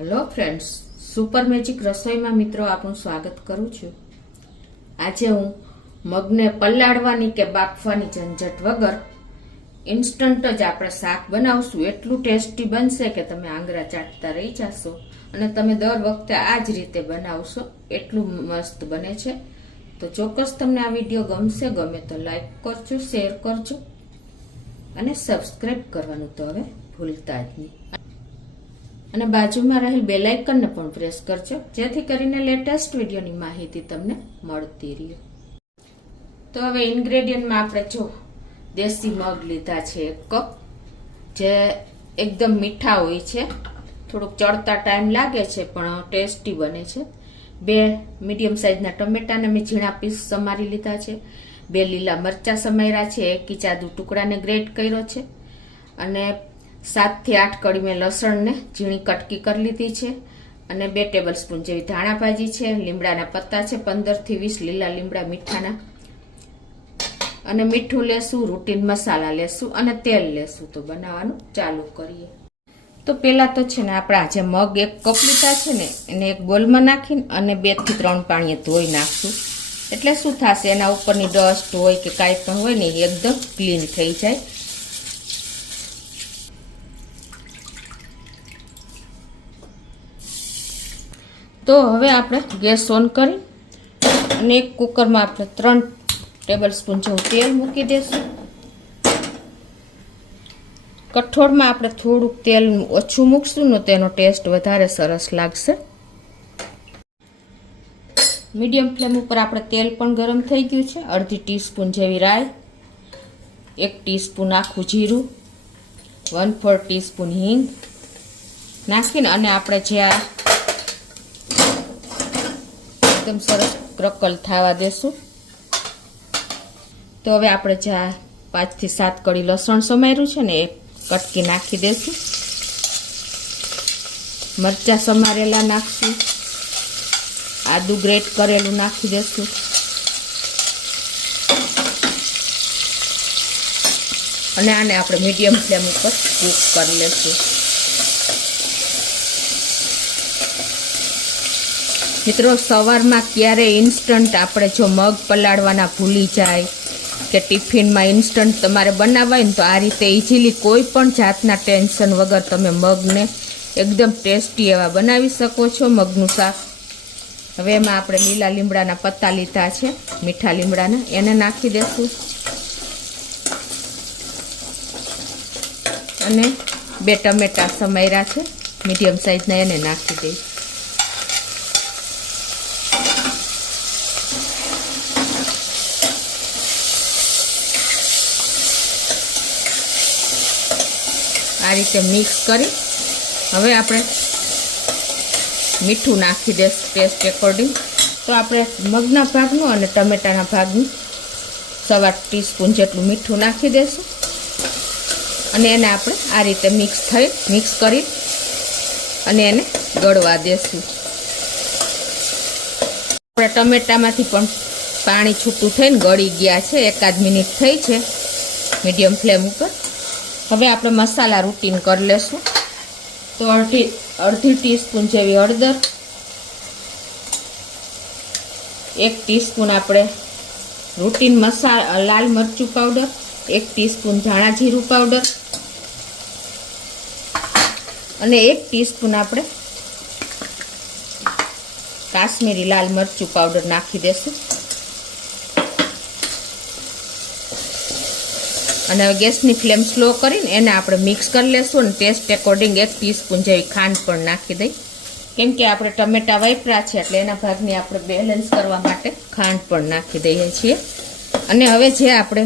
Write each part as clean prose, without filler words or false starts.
Hello friends, super magic રસોઈમાં મિત્રો આપનું સ્વાગત કરું છું। આજે હું મગને પલાળવાની કે બાફવાની ઝંઝટ વગર ઇન્સ્ટન્ટ જ આપણે શાક બનાવશું। એટલું ટેસ્ટી બનશે કે તમે આંગળા ચાટતા રહી જશો અને તમે દર વખતે આ જ રીતે બનાવશો, એટલું મસ્ત બને છે। તો ચોક્કસ તમને આ વિડીયો ગમશે, ગમે તો લાઈક કરજો, શેર કરજો અને સબસ્ક્રાઈબ કરવાનું તો હવે ભૂલતા જ નહીં। અને બાજુમાં રહેલ બેલ આઇકનને પણ પ્રેસ કરજો, જેથી કરીને લેટેસ્ટ વિડીયોની માહિતી તમને મળતી રહે। તો હવે ઇન્ગ્રેડિયન્ટમાં આપણે જો દેશી મગ લીધા છે 1 કપ, જે એકદમ મીઠા હોય છે, થોડુંક ચડતા ટાઈમ લાગે છે પણ ટેસ્ટી બને છે। 2 મીડિયમ સાઇઝના ટમેટાને મેં ઝીણા પીસ સમારી લીધા છે। 2 લીલા મરચા સમાર્યા છે, 1 ઇંચ આદુ ટુકડાને ગ્રેટ કર્યો છે અને 7 થી 8 કળી મેં લસણને ઝીણી કટકી કરી લીધી છે અને 2 ટેબલ સ્પૂન જેવી ધાણા ભાજી છે। લીમડાના પત્તા છે 15 થી 20 લીલા લીમડા મીઠાના, અને મીઠું લેશું, રૂટીન મસાલા લેશું અને તેલ લેશું। તો બનાવવાનું ચાલુ કરીએ। તો પેલા તો છે ને આપણા જે મગ 1 કપ લીધા છે ને એને એક બોલમાં નાખીને અને 2 થી 3 પાણીએ ધોઈ નાખશું। એટલે શું થશે, એના ઉપરની ડસ્ટ હોય કે કાંઈ પણ હોય ને એકદમ ક્લીન થઈ જાય। તો હવે આપણે ગેસ ઓન કરી અને એક કુકરમાં આપણે 3 ટેબલ સ્પૂન જેવું તેલ મૂકી દઈશું। કઠોળમાં આપણે થોડુંક તેલ ઓછું મૂકશું ને તો એનો ટેસ્ટ વધારે સરસ લાગશે। મીડિયમ ફ્લેમ ઉપર આપણે તેલ પણ ગરમ થઈ ગયું છે। અડધી ટીસ્પૂન જેવી રાઈ, 1 ટીસ્પૂન આખું જીરું, 1/4 ટીસ્પૂન હિંગ નાખીને અને આપણે જે આ એકદમ સરસ ક્રકલ થવા દેશું। તો હવે આપણે જે 5 થી 7 કળી લસણ સમાર્યું છે ને એ કટકી નાખી દેશું। મરચા સમારેલા નાખશું, આદુ ગ્રેટ કરેલું નાખી દેશું અને આને આપણે મીડિયમ ફ્લેમ ઉપર કૂક કરી લેશું। મિત્રો, સવારમાં ક્યારે ઇન્સ્ટન્ટ આપણે જો મગ પલાળવાના ભૂલી જાય કે ટિફિનમાં ઇન્સ્ટન્ટ તમારે બનાવવા હોય ને તો આ રીતે ઇઝીલી કોઈ પણ જાતના ટેન્શન વગર તમે મગને એકદમ ટેસ્ટી એવા બનાવી શકો છો મગનું શાક। હવે એમાં આપણે લીલા લીમડાના પત્તા લીધા છે, મીઠા લીમડાના, એને નાખી દેશું અને 2 ટમેટા સમાર્યા છે મીડિયમ સાઇઝના, એને નાખી દઈશું। આ રીતે મિક્સ કરી હવે આપણે મીઠું નાખી દઈશું ટેસ્ટ એકોર્ડિંગ। તો આપણે મગના ભાગનું અને ટમેટાના ભાગનું 1.25 ટીસ્પૂન જેટલું મીઠું નાખી દઈશું અને એને આપણે આ રીતે મિક્સ કરી અને એને ગળવા દઈશું। આપણે ટમેટામાંથી પણ પાણી છૂટું થઈને ગળી ગયા છે, 1 મિનિટ થઈ છે મીડિયમ ફ્લેમ ઉપર। હવે આપણે મસાલા રૂટીન કરી લેશું। તો અડધી ટીસ્પૂન જેવી હળદર, 1 ટીસ્પૂન આપણે રૂટીન લાલ મરચું પાવડર, 1 ટીસ્પૂન ધાણા જીરું પાવડર અને 1 ટીસ્પૂન આપણે કાશ્મીરી લાલ મરચું પાવડર નાખી દેશું અને ગેસની ફ્લેમ સ્લો કરીને એને આપણે મિક્સ કરી લેશું અને ટેસ્ટ એકોર્ડિંગ 1 ટીસ્પૂન જેવી ખાંડ પણ નાખી દઈ, કેમ કે આપણે ટમેટા વાપર્યા છે એટલે એના ભાગની આપણે બેલેન્સ કરવા માટે ખાંડ પણ નાખી દઈએ છીએ। અને હવે જે આપણે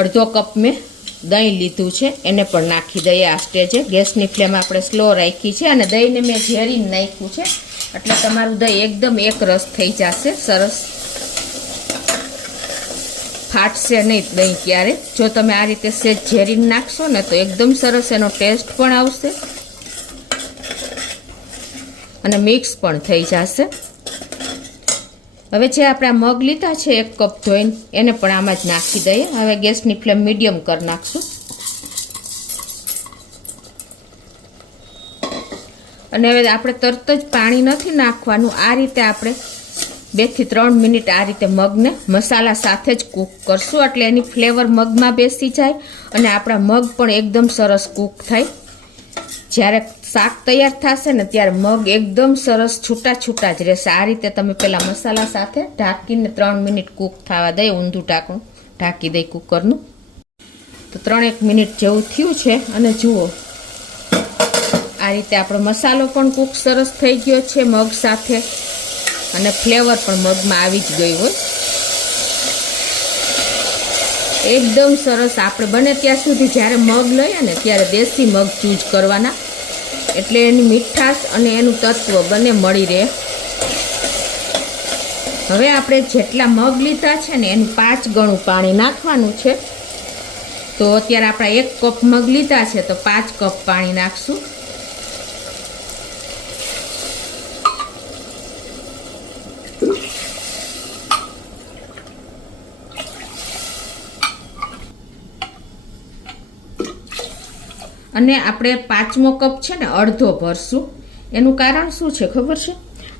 અડધો કપ મેં દહીં લીધું છે એને પણ નાખી દઈએ આ સ્ટેજે। ગેસની ફ્લેમ આપણે સ્લો રાખી છે અને દહીંને મેં ઝેરીને નાખ્યું છે એટલે તમારું દહીં એકદમ એક રસ થઈ જશે, સરસ ફાટશે નહીં દહીં ક્યારે। જો તમે આ રીતે સેજ ઝેરીને નાખશો ને તો એકદમ સરસ એનો ટેસ્ટ પણ આવશે અને મિક્સ પણ થઈ જશે। હવે જે આપણે મગ લીધા છે 1 કપ ધોઈને એને પણ આમાં જ નાખી દઈએ। હવે ગેસની ફ્લેમ મીડિયમ કરી નાખશું અને હવે આપણે તરત જ પાણી નથી નાખવાનું, આ રીતે આપણે 2 થી 3 મિનિટ આ રીતે મગને મસાલા સાથે જ કૂક કરશું, એટલે એની ફ્લેવર મગમાં બેસી જાય અને આપણા મગ પણ એકદમ સરસ કૂક થાય. જ્યારે શાક તૈયાર થશે ને ત્યારે મગ એકદમ સરસ છૂટા છૂટા જ રહેશે. આ રીતે તમે પેલા મસાલા સાથે ઢાંકીને 3 મિનિટ કૂક થવા દઈ, ઊંધું ઢાંકણું ઢાંકી દઈ કુકરનું. તો 3-1 મિનિટ જેવું થયું છે અને જુઓ આ રીતે આપણો મસાલો પણ કૂક સરસ થઈ ગયો છે મગ સાથે, અને ફ્લેવર પણ મગમાં આવી જ ગઈ હોય એકદમ સરસ. આપણે બને ત્યાં સુધી જ્યારે મગ લઈએ ને ત્યારે દેશી મગ ચૂઝ કરવાના, એટલે એની મીઠાશ અને એનું તત્વ બંને મળી રહે. હવે આપણે જેટલા મગ લીધા છે ને એનું 5 ગણું પાણી નાખવાનું છે. તો અત્યારે આપણે 1 કપ મગ લીધા છે તો 5 કપ પાણી નાખશું. અને આપણે 5મો કપ છે ને અડધો ભરશું. એનું કારણ શું છે ખબર છે?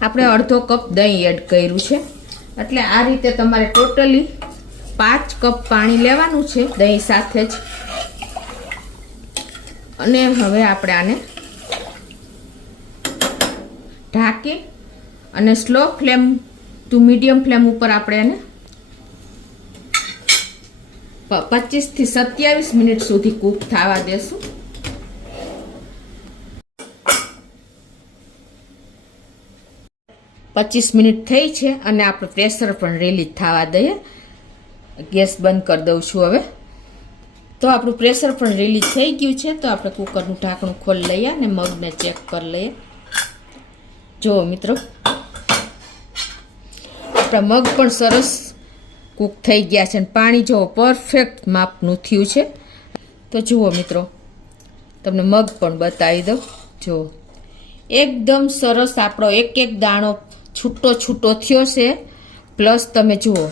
આપણે અડધો કપ દહીં એડ કર્યું છે, એટલે આ રીતે તમારે ટોટલી 5 કપ પાણી લેવાનું છે દહીં સાથે જ. અને હવે આપણે આને ઢાંકી અને slow flame to medium flame ઉપર આપણે એને 25 થી 27 મિનિટ સુધી કૂક થવા દેશું. પચીસ મિનિટ થઈ છે અને આપણે પ્રેશર પણ રિલીઝ થવા દઈએ. ગેસ બંધ કરી દઉં છું હવે. તો આપણું પ્રેશર પણ રિલીઝ થઈ ગયું છે. તો આપણે કુકરનું ઢાંકણું ખોલી લઈએ અને મગને ચેક કરી લઈએ. જુઓ મિત્રો આપણા મગ પણ સરસ કૂક થઈ ગયા છે અને પાણી જુઓ પરફેક્ટ માપનું થયું છે. તો જુઓ મિત્રો તમને મગ પણ બતાવી દઉં. જુઓ એકદમ સરસ આપણો એક એક દાણો છૂટો છૂટો થયો છે. પ્લસ તમે જુઓ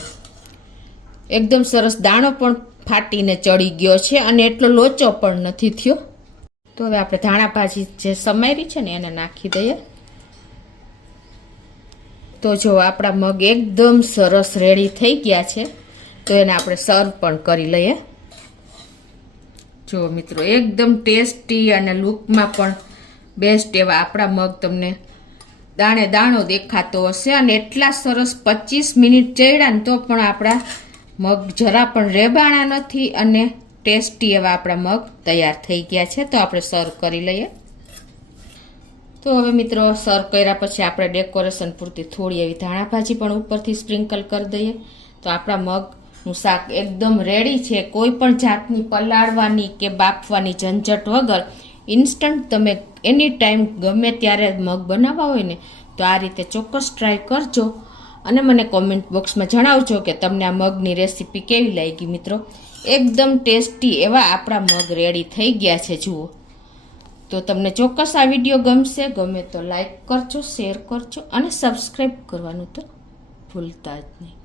એકદમ સરસ દાણો પણ ફાટીને ચડી ગયો છે અને એટલો લોચો પણ નથી થયો. તો હવે આપણે ધાણા ભાજી જે સમારી છે ને એને નાખી દઈએ. તો જો આપણા મગ એકદમ સરસ રેડી થઈ ગયા છે. તો એને આપણે સર્વ પણ કરી લઈએ. જો મિત્રો એકદમ ટેસ્ટી અને લુકમાં પણ બેસ્ટ એવા આપણા મગ તમને દાણે દાણો દેખાતો હશે. અને એટલા સરસ 25 મિનિટ ચડ્યા ને તો પણ આપણા મગ જરા પણ રેબાણા નથી અને ટેસ્ટી એવા આપણા મગ તૈયાર થઈ ગયા છે. તો આપણે સર્વ કરી લઈએ. તો હવે મિત્રો સર્વ કર્યા પછી આપણે ડેકોરેશન પૂરતી થોડી એવી ધાણા ભાજી પણ ઉપરથી સ્પ્રિંકલ કરી દઈએ. તો આપણા મગનું શાક એકદમ રેડી છે. કોઈ પણ જાતની પલાળવાની કે બાફવાની ઝંઝટ વગર ઇન્સ્ટન્ટ તમે એની ટાઈમ ગમે ત્યારે મગ બનાવવા હોય ને તો આ રીતે ચોક્કસ ટ્રાય કરજો અને મને કોમેન્ટ બોક્સમાં જણાવજો કે તમને આ મગની રેસીપી કેવી લાગી. મિત્રો એકદમ ટેસ્ટી એવા આપણા મગ રેડી થઈ ગયા છે. જુઓ તો તમને ચોક્કસ આ વિડીયો ગમશે. ગમે તો લાઈક કરજો, શેર કરજો અને સબસ્ક્રાઈબ કરવાનું તો ભૂલતા જ નહીં.